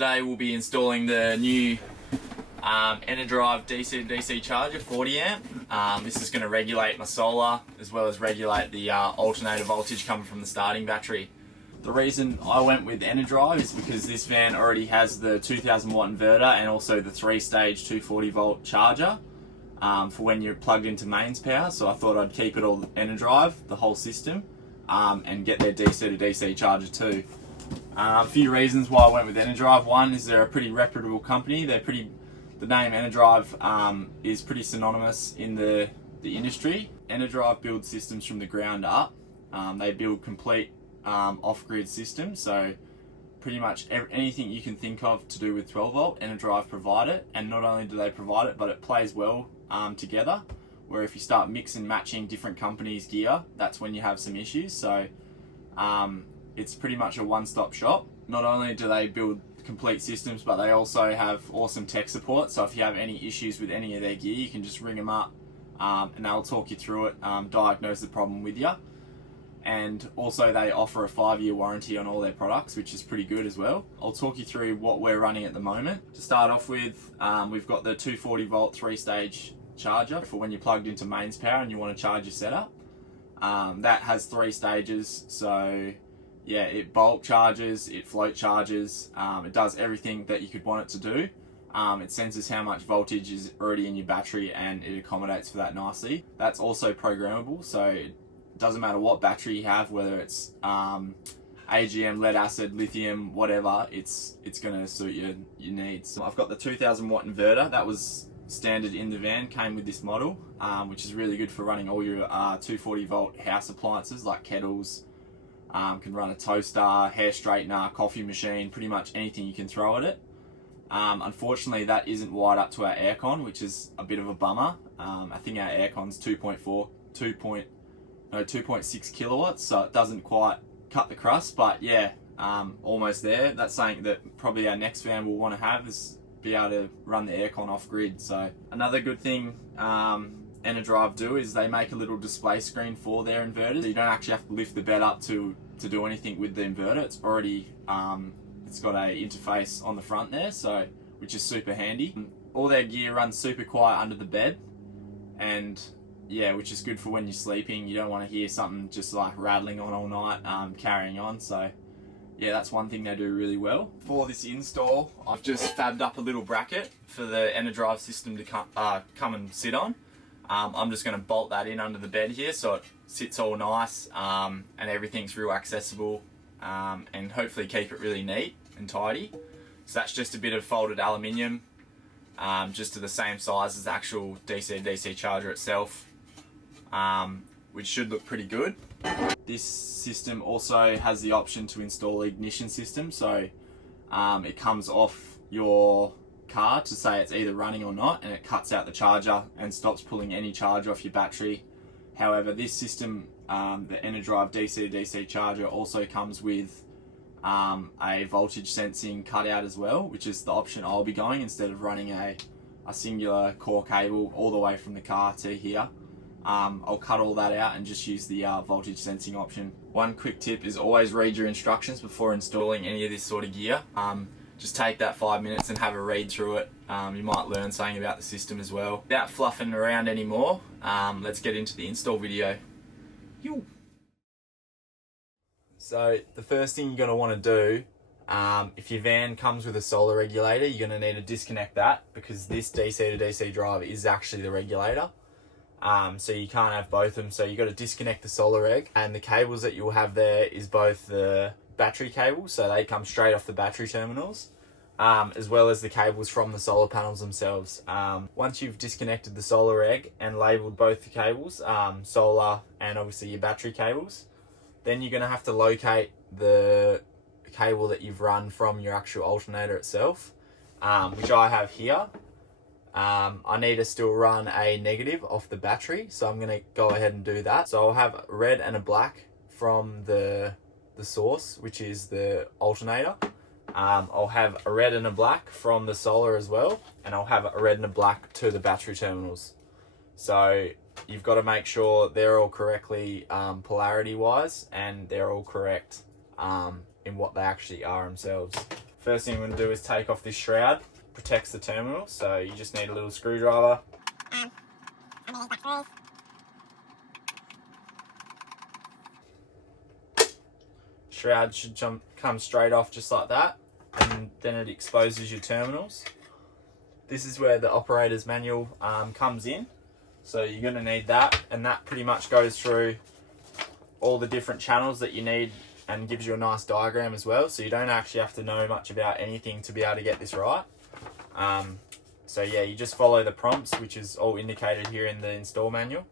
today we'll be installing the new Enerdrive DC2DC charger, 40 amp. This is going to regulate my solar as well as regulate the alternator voltage coming from the starting battery. The reason I went with Enerdrive is because this van already has the 2000 watt inverter and also the 3-stage 240 volt charger for when you're plugged into mains power. So I thought I'd keep it all Enerdrive, the whole system, and get their DC to DC charger too. A few reasons why I went with Enerdrive. One is they're a pretty reputable company. The name Enerdrive is pretty synonymous in the industry. Enerdrive builds systems from the ground up. They build complete off-grid systems, so pretty much anything you can think of to do with 12 volt, Enerdrive provide it. And not only do they provide it, but it plays well together, where if you start mixing matching different companies' gear, that's when you have some issues. So it's pretty much a one-stop shop. Not only do they build complete systems, but they also have awesome tech support. So if you have any issues with any of their gear, you can just ring them up and they'll talk you through it, diagnose the problem with you. And also they offer a 5-year warranty on all their products, which is pretty good as well. I'll talk you through what we're running at the moment. To start off with, we've got the 240 volt 3-stage charger for when you're plugged into mains power and you want to charge your setup. That has 3 stages, so yeah, it bulk charges, it float charges, it does everything that you could want it to do. It senses how much voltage is already in your battery and it accommodates for that nicely. That's also programmable, so it doesn't matter what battery you have, whether it's AGM, lead acid, lithium, whatever, it's going to suit your needs. So I've got the 2000 watt inverter. That was standard in the van, came with this model, which is really good for running all your 240 volt house appliances like kettles. Can run a toaster, hair straightener, coffee machine, pretty much anything you can throw at it. Unfortunately, that isn't wired up to our aircon, which is a bit of a bummer. I think our aircon's 2.6 kilowatts, so it doesn't quite cut the crust, but yeah, almost there. That's something that probably our next van will want to have, is be able to run the aircon off grid. So another good thing Enerdrive do is they make a little display screen for their inverters. You don't actually have to lift the bed up to do anything with the inverter. It's already it's got a interface on the front there, so which is super handy. All their gear runs super quiet under the bed, and yeah, which is good for when you're sleeping. You don't want to hear something just like rattling on all night, carrying on. So yeah, that's one thing they do really well. For this install, I've just fabbed up a little bracket for the Enerdrive system to come and sit on. I'm just going to bolt that in under the bed here so it sits all nice and everything's real accessible, and hopefully keep it really neat and tidy. So that's just a bit of folded aluminium, just to the same size as the actual DC charger itself, which should look pretty good. This system also has the option to install ignition system, so it comes off your car to say it's either running or not, and it cuts out the charger and stops pulling any charge off your battery. However, this system, the Enerdrive DC-DC charger, also comes with a voltage sensing cutout as well, which is the option I'll be going instead of running a singular core cable all the way from the car to here. I'll cut all that out and just use the voltage sensing option. One quick tip is always read your instructions before installing any of this sort of gear. Just take that 5 minutes and have a read through it. You might learn something about the system as well. Without fluffing around anymore, let's get into the install video. So the first thing you're going to want to do, if your van comes with a solar regulator, you're going to need to disconnect that, because this DC to DC drive is actually the regulator. So you can't have both of them, so you've got to disconnect the solar reg, and the cables that you'll have there is both the battery cables, so they come straight off the battery terminals, as well as the cables from the solar panels themselves. Once you've disconnected the solar reg and labelled both the cables, solar and obviously your battery cables, then you're going to have to locate the cable that you've run from your actual alternator itself, which I have here. I need to still run a negative off the battery, so I'm going to go ahead and do that. So I'll have a red and a black from the source, which is the alternator. I'll have a red and a black from the solar as well, and I'll have a red and a black to the battery terminals. So you've got to make sure they're all correctly polarity wise, and they're all correct in what they actually are themselves. First thing I'm going to do is take off this shroud. Protects the terminal, so you just need a little screwdriver. Shroud should come straight off just like that, and then it exposes your terminals. This is where the operator's manual comes in, so you're going to need that, and that pretty much goes through all the different channels that you need and gives you a nice diagram as well, so you don't actually have to know much about anything to be able to get this right. So yeah, you just follow the prompts, which is all indicated here in the install manual.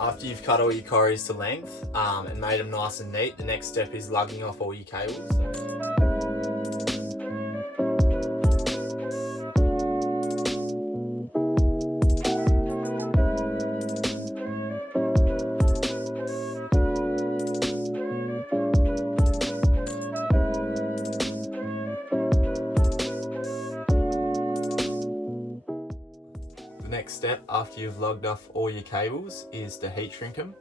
After you've cut all your corries to length and made them nice and neat, the next step is lugging off all your cables. The next step after you've lugged off all your cables is to heat shrink them.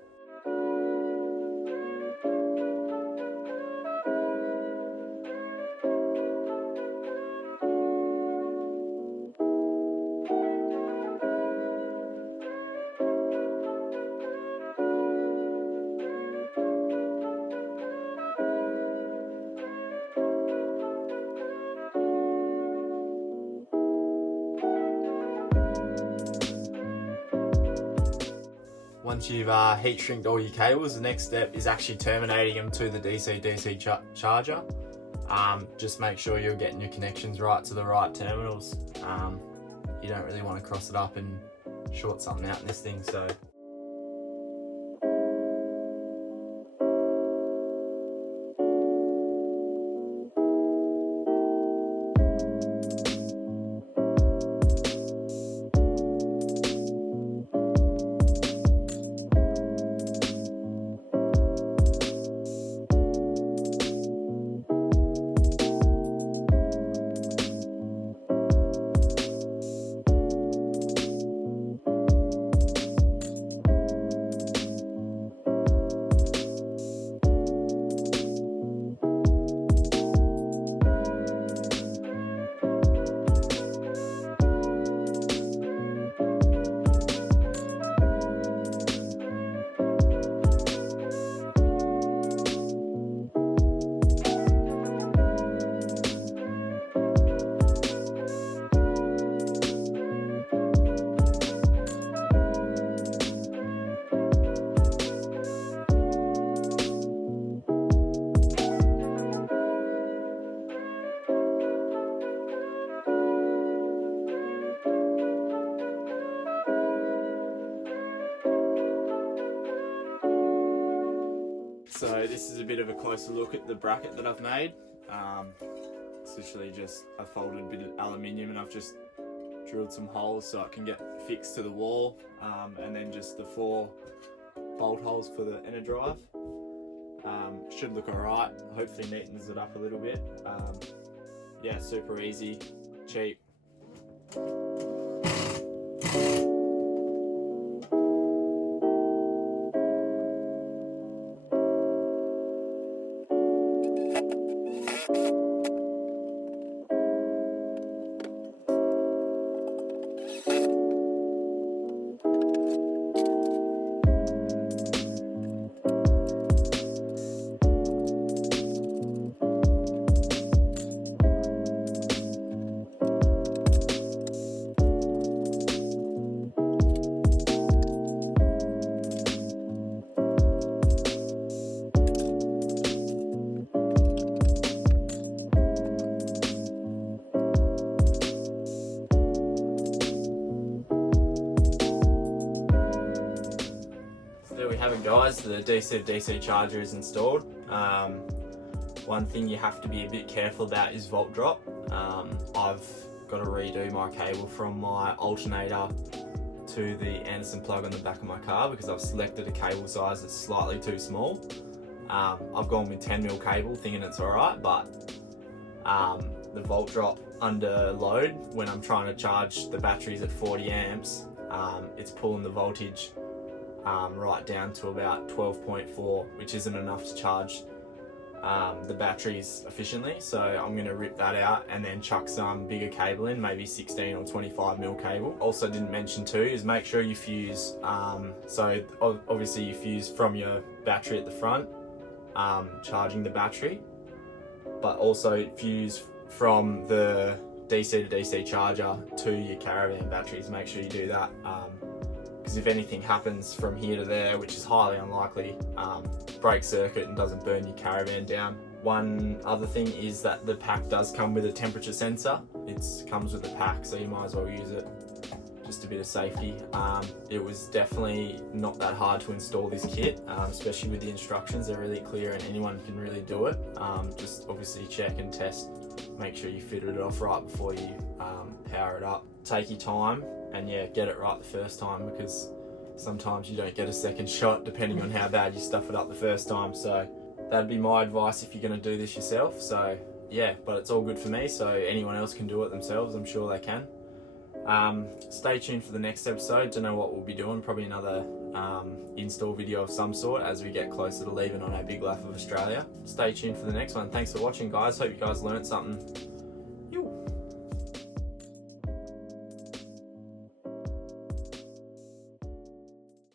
Once you've heat shrinked all your cables, the next step is actually terminating them to the DC2DC charger. Just make sure you're getting your connections right to the right terminals. You don't really want to cross it up and short something out in this thing. So this is a bit of a closer look at the bracket that I've made. It's literally just a folded bit of aluminium, and I've just drilled some holes so it can get fixed to the wall, and then just the 4 bolt holes for the Enerdrive. Should look alright, hopefully neatens it up a little bit. Yeah, super easy, cheap. have it, guys. The DC2DC charger is installed. One thing you have to be a bit careful about is volt drop. I've got to redo my cable from my alternator to the Anderson plug on the back of my car because I've selected a cable size that's slightly too small. I've gone with 10mm cable thinking it's alright, but the volt drop under load when I'm trying to charge the batteries at 40 amps, it's pulling the voltage right down to about 12.4, which isn't enough to charge the batteries efficiently. So I'm going to rip that out and then chuck some bigger cable in, maybe 16 or 25mm cable. Also didn't mention too is make sure you fuse, so obviously you fuse from your battery at the front, charging the battery, but also fuse from the DC to DC charger to your Caravan batteries. Make sure you do that, because if anything happens from here to there, which is highly unlikely, break circuit and doesn't burn your Caravan down. One other thing is that the pack does come with a temperature sensor. It comes with the pack, so you might as well use it. Just a bit of safety. It was definitely not that hard to install this kit, especially with the instructions. They're really clear and anyone can really do it. Just obviously check and test, make sure you fitted it off right before you power it up. Take your time and yeah, get it right the first time, because sometimes you don't get a second shot depending on how bad you stuff it up the first time. So that'd be my advice if you're going to do this yourself. So yeah, but it's all good for me, so anyone else can do it themselves. I'm sure they can. Stay tuned for the next episode. Don't know what we'll be doing, probably another install video of some sort as we get closer to leaving on our big life of Australia. Stay tuned for the next one. Thanks for watching, guys. Hope you guys learned something. Yo.